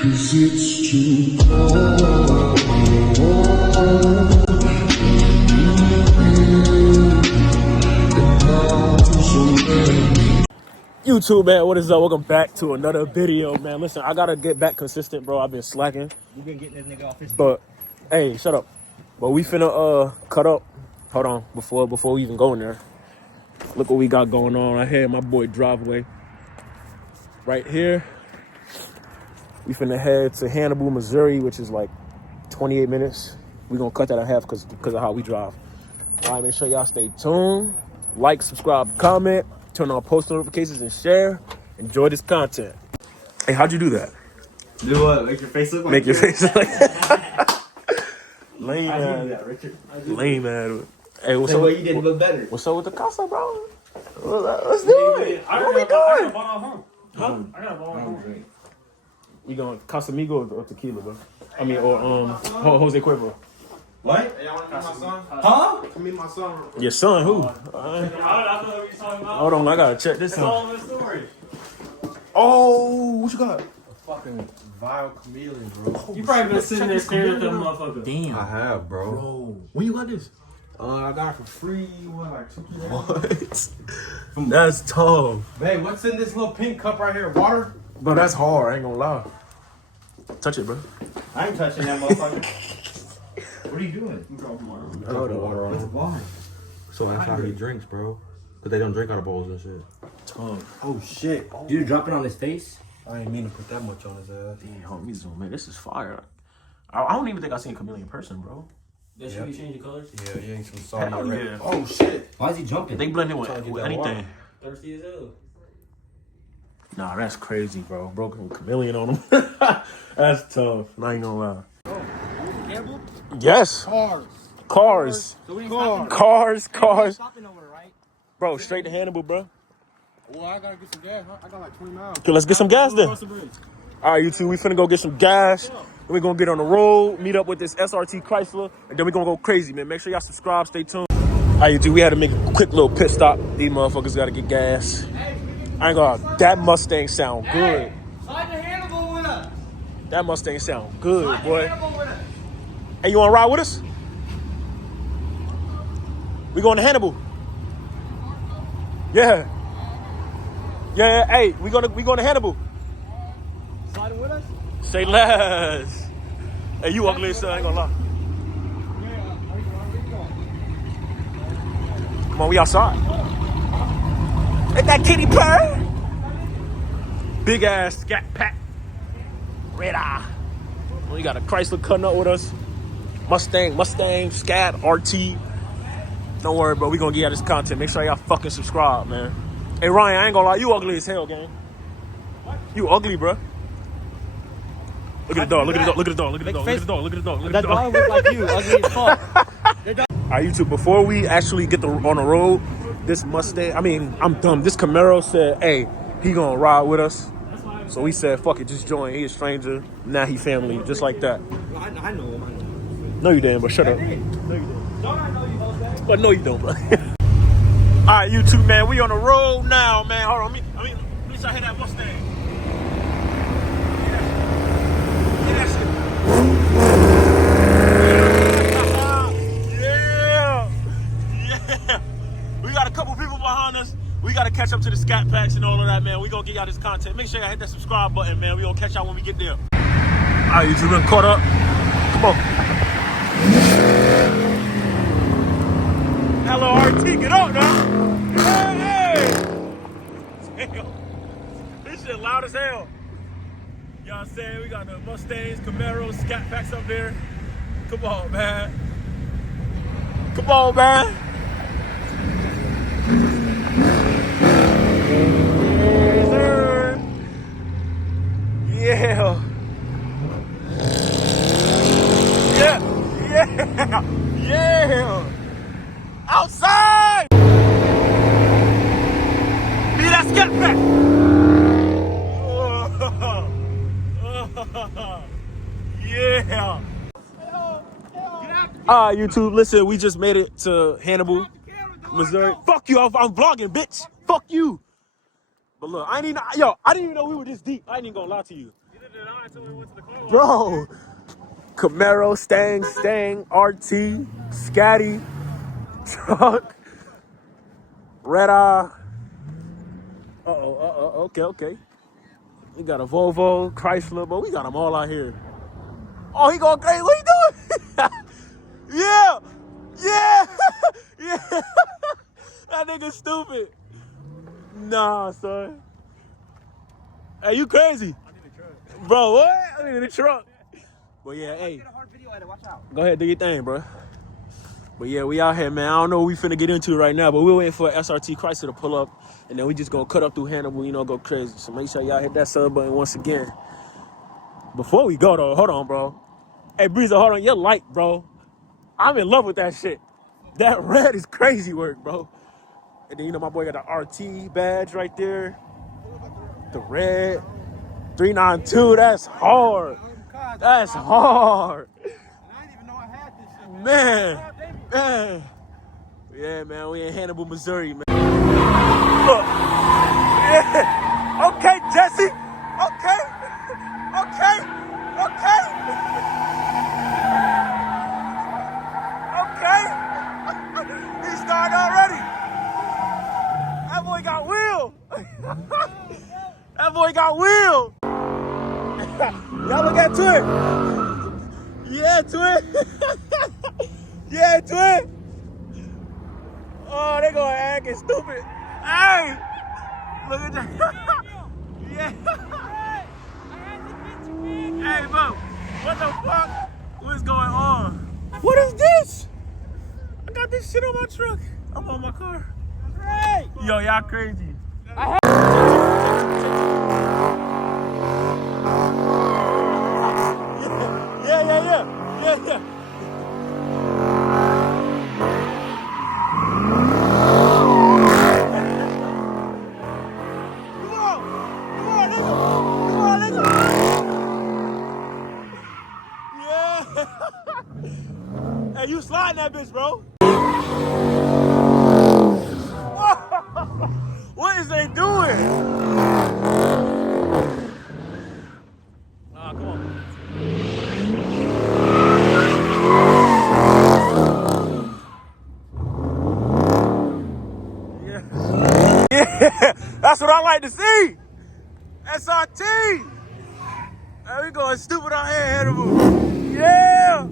'Cause it's too cold. YouTube, man, what is up? Welcome back to another video, man. Listen, I gotta get back consistent, bro. I've been slacking. You been getting this nigga off his But hey, shut up. But we finna cut up. Hold on, before we even go in there. Look what we got going on right here in my boy driveway. Right here. We finna head to Hannibal, Missouri, which is like 28 minutes. We gonna cut that in half because of how we drive. All right, make sure y'all stay tuned. Like, subscribe, comment, turn on post notifications, and share. Enjoy this content. Hey, how'd you do that? do what? Make your face look like Make your face look like lame, I do man. that, Richard. Lame, man. Hey, what's The up? way you did it look better. What's up with the casa, bro? Let's do it. What we doing? Huh? I got a ball at home. We going Casamigo or tequila, bro? I mean, or Jose Cuervo. What? Hey, y'all want to meet my son? Huh? Come meet my son. Your son, who? I don't know what you're talking about. Hold on, I gotta check this It's out. all in the story. Oh, what you got? Fucking vile chameleon, bro. You probably been sitting there staring at them motherfuckers. Damn. I have, bro. Bro, when you got this? I got it for free, like 2 years ago. What? That's tough. Babe, what's in this little pink cup right here? Water? Bro, that's hard. I ain't gonna lie. Touch it, bro. I ain't touching that motherfucker. What are you doing? I got water on it. Why? So that's how he drinks, bro. Because they don't drink out of bowls and shit. Tough. Oh, shit. Oh, You drop it on his face? I ain't mean to put that much on his ass. Damn, hold me zoom in. This is fire. I don't even think I seen Chameleon in person, bro. That should be changing colors. Yeah, you ain't some salt. Hell yeah. Oh, shit. Why is he jumping? They blend it Trying to get with that anything. water. Thirsty as hell. Nah, that's crazy, bro. Broken Chameleon on him. That's tough. I ain't gonna lie. Hannibal? Yes. Cars. So we ain't Cars. stopping over, right? Bro, straight to Hannibal, bro. Well, I gotta get some gas. I got like 20 miles. Okay, let's get some gas then. All right, you two, we finna go get some gas. Then we gonna get on the road, meet up with this SRT Chrysler, and then we gonna go crazy, man. Make sure y'all subscribe, stay tuned. All right, you two, we had to make a quick little pit stop. These motherfuckers gotta get gas. I ain't gonna lie, that Mustang sound good. Slide the Hannibal with us. That Mustang sound good, boy. Hey, you wanna ride with us? We going to Hannibal. Yeah. Yeah, hey, we going to Hannibal. Sliding with us? Say less. Hey, you ugly as hell, I ain't gonna lie. Come on, we outside. Ain't that kitty purr? Big ass scat pack. Red eye. We got a Chrysler cutting up with us. Mustang, Scat, RT. Don't worry, bro. We gonna get y'all this content. Make sure y'all fucking subscribe, man. Hey, Ryan, I ain't gonna lie. You ugly as hell, gang. You ugly, bro. Look at the dog. Look at the dog. Look at the dog. Look at the dog. Look at the dog. Look at the dog. Look at the That dog. dog look like you, ugly as fuck. All right, YouTube, before we actually get on the road, this Mustang, I'm dumb. This Camaro said, hey, he gonna ride with us. So we said, fuck it, just join. He a stranger. Now he family, just like that. I know him. No, you didn't, but shut up. No, you didn't. Don't I know you, Jose? But no, you don't, bro. All right, YouTube, man, we on the road now, man. Hold on, let me try to hit that Mustang. Get that shit. Yeah. We got a couple people behind us. We got to catch up to the scat packs and all of that, man. We gonna get y'all this content. Make sure y'all hit that subscribe button, man. We gonna catch y'all when we get there. All right, YouTube, been caught up. Come on. Hello, RT, get up now. Hey. Damn. This shit loud as hell. You know what I'm saying? We got the Mustangs, Camaros, scat packs up there. Come on, man. Come on, man. Yeah. Yeah. Outside. Be that scat pack. Yeah. All right, YouTube, listen, we just made it to Hannibal, Missouri. Fuck you, I'm vlogging, bitch. Fuck you. But look, I didn't even know we were this deep. I ain't even gonna lie to you. Bro. Camaro, Stang, RT, Scatty, truck, Red Eye. Okay. We got a Volvo, Chrysler, but we got them all out here. Oh, he going crazy. What he doing? Yeah. Yeah. That nigga stupid. Nah, son. Hey, you crazy? Bro, what? I'm in the truck. But yeah, hey. Go ahead, do your thing, bro. But yeah, we out here, man. I don't know what we finna get into right now, but we're waiting for SRT Chrysler to pull up, and then we just gonna cut up through Hannibal, go crazy. So make sure y'all hit that sub button once again. Before we go, though, hold on, bro. Hey, Breezer, hold on. Your light, bro. I'm in love with that shit. That red is crazy work, bro. And then, my boy got the RT badge right there. The red. 392, that's hard. That's hard. I didn't even know I had this shit. Man. Yeah, man, we in Hannibal, Missouri, man. Look. Yeah. Okay, Jesse. Okay. He started already. That boy got wheel. That boy got wheel. Y'all look at Twin. Yeah, Twin. Yeah, Twin. Oh, they gonna acting stupid. Hey, look at that. Yeah. Hey, bro, what the fuck? What's going on? What is this? I got this shit on my truck. I'm on my car. Yo, y'all crazy. Yeah. Come on, nigga. Yeah. Hey, you sliding that bitch, bro. What is they doing? Come on. Yeah, that's what I like to see. SRT. Hey, we going stupid out here, Hannibal. Yeah.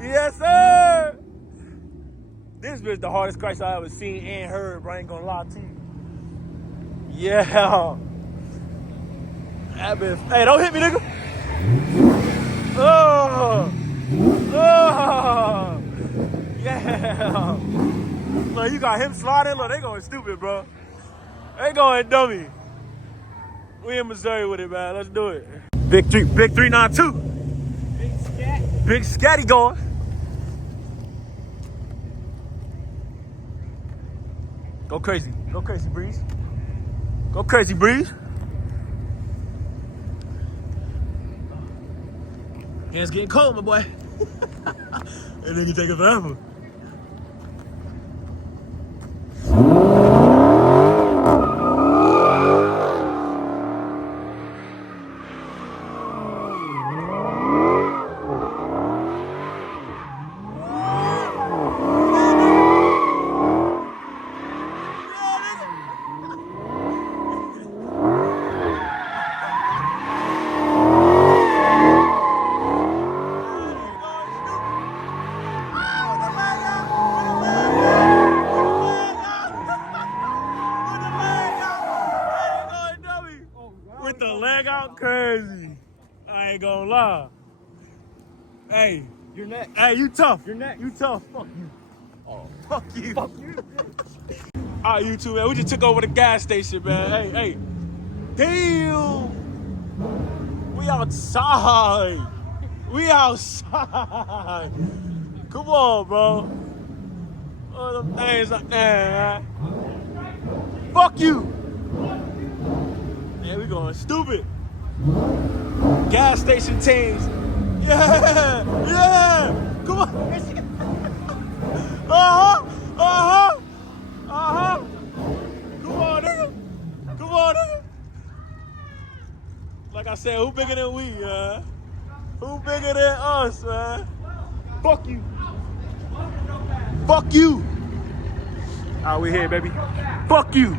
Yes, sir. This bitch the hardest Chrysler I ever seen and heard, bro. I ain't gonna lie to you. Yeah. That bitch. Hey, don't hit me, nigga. Oh. Yeah. Look, you got him sliding. Look, they going stupid, bro. They going dummy. We in Missouri with it, man. Let's do it. Big 392. Big Scatty going. Go crazy, Breeze. Go crazy, Breeze. Hands getting cold, my boy. And then you take it forever. With the leg out, crazy. I ain't gonna lie. Hey, You're next. hey, you tough. You're next. You tough. Fuck you. Oh. Fuck you. Fuck you. All right, you two, man. We just took over the gas station, man. Hey. Damn. We outside. Come on, bro. Oh, them things up there, man. Fuck you. Man, we going stupid. Gas station teams. Yeah. Come on. Uh-huh. Come on, nigga. Like I I said, who bigger than we, man? Who bigger than us, man? Fuck you. Fuck you. All right, we here, baby. Fuck you.